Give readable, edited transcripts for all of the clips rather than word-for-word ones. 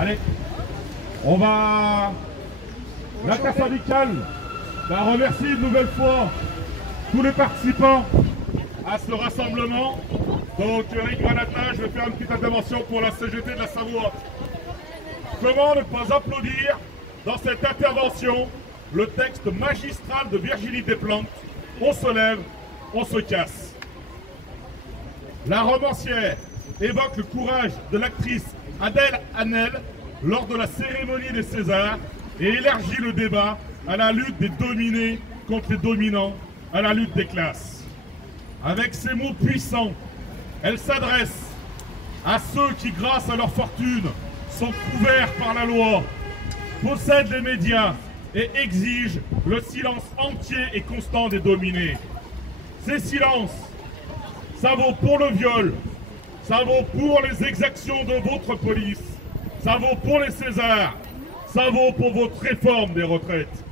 Allez, on va... L'intersyndicale remercie une nouvelle fois tous les participants à ce rassemblement. Donc Eric Granata, je vais faire une petite intervention pour la CGT de la Savoie. Comment ne pas applaudir dans cette intervention le texte magistral de Virginie Desplantes, on se lève, on se casse. La romancière évoque le courage de l'actrice Adèle Haenel lors de la cérémonie des Césars et élargit le débat à la lutte des dominés contre les dominants, à la lutte des classes. Avec ces mots puissants, elle s'adresse à ceux qui, grâce à leur fortune, sont couverts par la loi, possèdent les médias et exigent le silence entier et constant des dominés. Ces silences, ça vaut pour le viol, ça vaut pour les exactions de votre police, ça vaut pour les Césars, ça vaut pour votre réforme des retraites.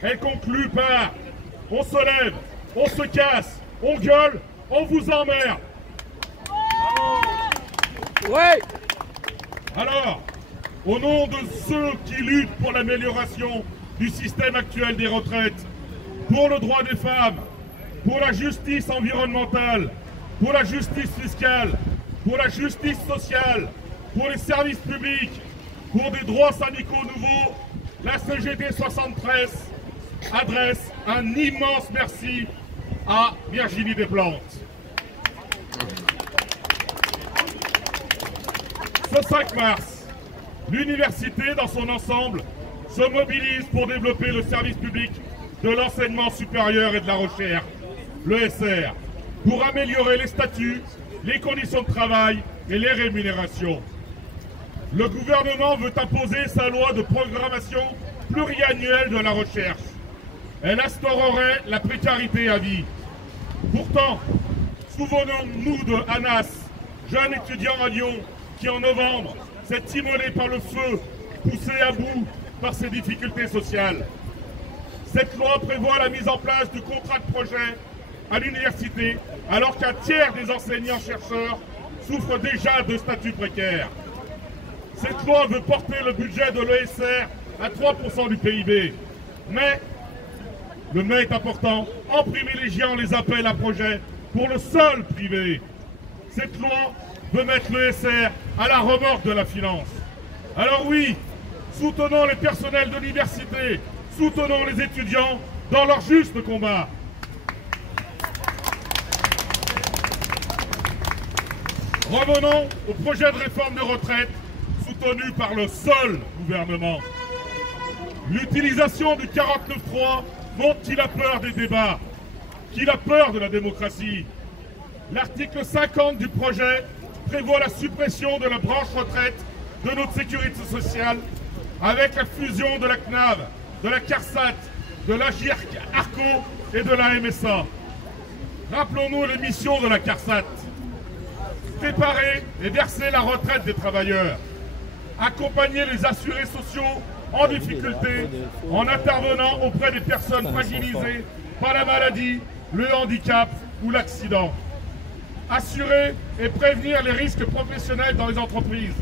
Elle conclut par « On se lève, on se casse, on gueule, on vous emmerde ». Ouais. Alors, au nom de ceux qui luttent pour l'amélioration du système actuel des retraites, pour le droit des femmes, pour la justice environnementale, pour la justice fiscale, pour la justice sociale, pour les services publics, pour des droits syndicaux nouveaux, la CGT 73 adresse un immense merci à Virginie Desplantes. Ce 5 mars, l'université dans son ensemble se mobilise pour développer le service public de l'enseignement supérieur et de la recherche, l'ESR, pour améliorer les statuts, les conditions de travail et les rémunérations. Le gouvernement veut imposer sa loi de programmation pluriannuelle de la recherche. Elle instaurerait la précarité à vie. Pourtant, souvenons-nous de Anas, jeune étudiant à Lyon, qui en novembre s'est immolé par le feu, poussé à bout par ses difficultés sociales. Cette loi prévoit la mise en place du contrat de projet à l'université, alors qu'un tiers des enseignants-chercheurs souffrent déjà de statuts précaires. Cette loi veut porter le budget de l'ESR à 3% du PIB. Mais, le mais est important, en privilégiant les appels à projets pour le seul privé. Cette loi veut mettre l'ESR à la remorque de la finance. Alors oui, soutenons les personnels de l'université, soutenons les étudiants dans leur juste combat. Revenons au projet de réforme des retraites soutenu par le seul gouvernement. L'utilisation du 49.3 montre qu'il a peur des débats, qu'il a peur de la démocratie. L'article 50 du projet prévoit la suppression de la branche retraite de notre sécurité sociale avec la fusion de la CNAV, de la CARSAT, de la GIRC-ARCO et de la MSA. Rappelons-nous les missions de la CARSAT. Préparer et verser la retraite des travailleurs. Accompagner les assurés sociaux en difficulté en intervenant auprès des personnes fragilisées par la maladie, le handicap ou l'accident. Assurer et prévenir les risques professionnels dans les entreprises.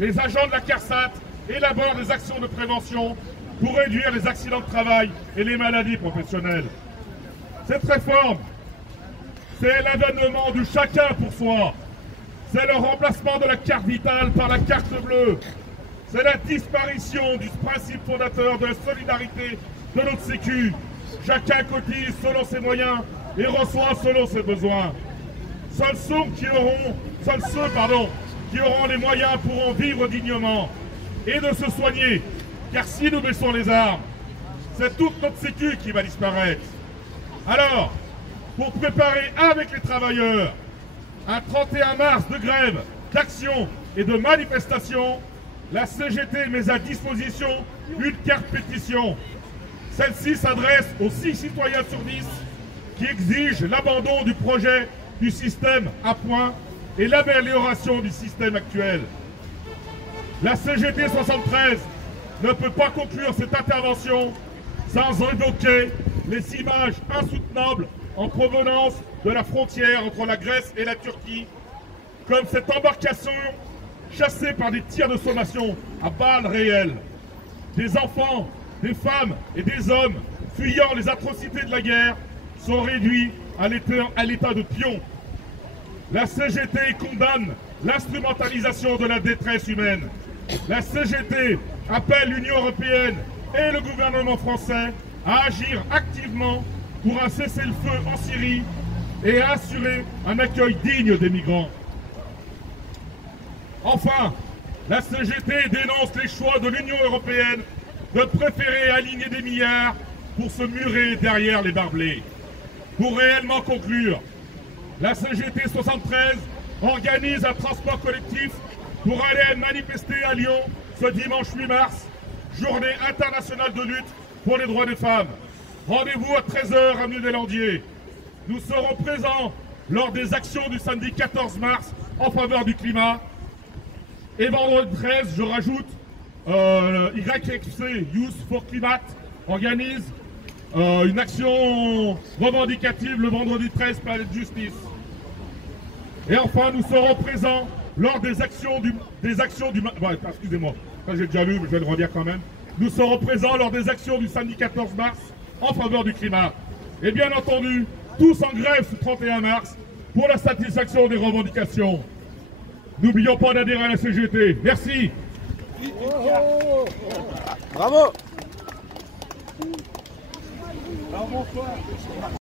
Les agents de la CARSAT élaborent des actions de prévention pour réduire les accidents de travail et les maladies professionnelles. Cette réforme, c'est l'avènement du chacun pour soi. C'est le remplacement de la carte vitale par la carte bleue. C'est la disparition du principe fondateur de la solidarité de notre sécu. Chacun cotise selon ses moyens et reçoit selon ses besoins. Seuls ceux qui auront les moyens pourront vivre dignement et de se soigner. Car si nous baissons les armes, c'est toute notre sécu qui va disparaître. Alors, pour préparer avec les travailleurs un 31 mars de grève, d'action et de manifestation, la CGT met à disposition une carte pétition. Celle-ci s'adresse aux 6 citoyens sur 10 qui exigent l'abandon du projet du système à points et l'amélioration du système actuel. La CGT 73 ne peut pas conclure cette intervention sans évoquer les images insoutenables en provenance de la frontière entre la Grèce et la Turquie, comme cette embarcation chassés par des tirs de sommation à balles réelles. Des enfants, des femmes et des hommes fuyant les atrocités de la guerre sont réduits à l'état de pions. La CGT condamne l'instrumentalisation de la détresse humaine. La CGT appelle l'Union européenne et le gouvernement français à agir activement pour un cessez-le-feu en Syrie et à assurer un accueil digne des migrants. Enfin, la CGT dénonce les choix de l'Union européenne de préférer aligner des milliards pour se murer derrière les barbelés. Pour réellement conclure, la CGT 73 organise un transport collectif pour aller manifester à Lyon ce dimanche 8 mars, journée internationale de lutte pour les droits des femmes. Rendez-vous à 13 h avenue des Landiers. Nous serons présents lors des actions du samedi 14 mars en faveur du climat. Et vendredi 13, je rajoute, YFC, Youth for Climate, organise une action revendicative le vendredi 13, Palais de Justice. Et enfin, nous serons présents lors des actions du... excusez-moi, ça j'ai déjà lu, mais je vais le redire quand même. Nous serons présents lors des actions du samedi 14 mars en faveur du climat. Et bien entendu, tous en grève ce 31 mars pour la satisfaction des revendications. N'oublions pas d'adhérer à la CGT. Merci. Bravo. Alors bonsoir.